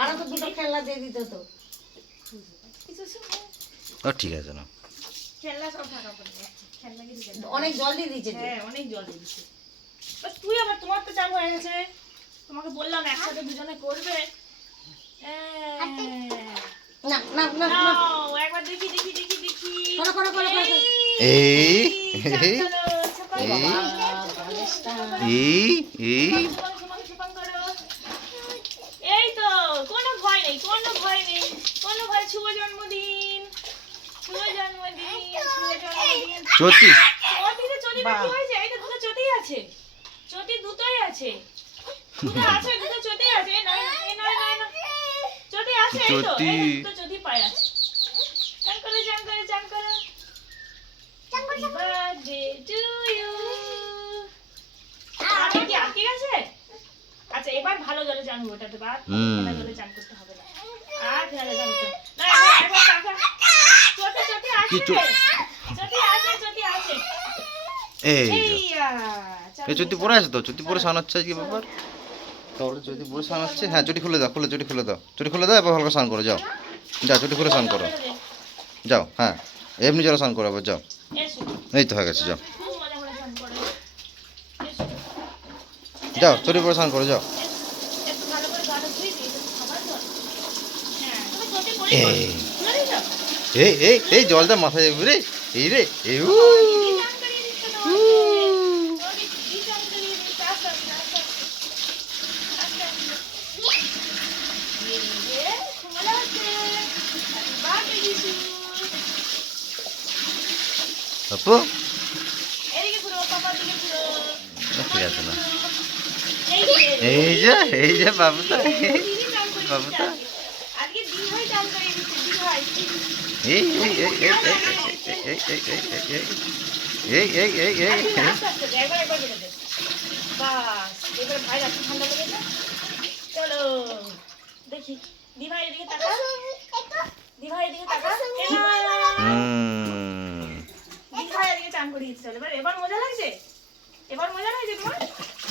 আরও তো দুটো খেলনা দিয়ে দিত তো ও ঠিক আছে না খেলনা সব ফাঁকা পড়ে যাচ্ছে খেলনা কিছু অনেক জল দিয়ে দিয়েছে হ্যাঁ অনেক জল দিয়ে দিচ্ছে তুই আবার তোমার তো চান হয়ে গেছে। তোমাকে বললাম একসাথে দুজনে করবে। না না না না। একবার দেখি দেখি। করো, করো, করো, করো, করো। এই এই এই। তো কোনো ভয় নেই কোনো ভয় নেই কোনো ভয় শুভ জন্মদিন শুভ জন্মদিন শুভ জন্মদিন চটিতে চটি না হয়েছে এই তো দুটো চটিই আছে চটি দুটোই আছে দুটো আছে দুটো চটি আছে নয়। চটি আছে এই তো চটি। এই তো দুটো চটি পায়ে আছে চান করে চান করে চান করে Happy birthday to you. আরে কি আটকে গেছে? আচ্ছা এবার ভালো জলে চান করতে হবে আর হুম। ঠান্ডা জলে চান করতে হবে না। আর ঠান্ডা চান করতে হবে না। না, এবার- এবার কাকা, চটি চটি আছে কি চটি? চটি আছে চটি আছে। এই। এই চুতি পরে আছে তো? চুতি পরে স্নান হচ্ছে কি ব্যাপার তাহলে চুতি পরে স্নান হচ্ছে হ্যাঁ চুটি খুলে দাও খুলে চুটি খুলে দাও। চুটি খুলে দাও এবার ভালো করে স্নান করো যাও। যাও চুটি খুলে স্নান করো। যাও হ্যাঁ এমনি জলে স্নান করো এবার যাও এই তো হয়ে গেছে যাও। যাও চুটি পরে স্নান করো যাও। এই এই এই জলটা মাথায় যাবে রে এই রে এই Apa? Ini kita bawa papa dulu. Oke, ya, teman. এই যে, এই যে, বাবুটা দিদি চান করিয়ে বাবু দিচ্ছে তো। আজকে। আজকে দিদিভাই চান করিয়ে দিচ্ছে, দিদিভাই। এই এই এই এই এই এই এই এই এই এই এই এই। চলো দেখি দিভাই এদিকে তাকা দিভাই এদিকে তাকা হুম দিভাই এদিকে চান করিয়ে দিতে এবার এবার মজা লাগছে এবার মজা লাগছে তোমার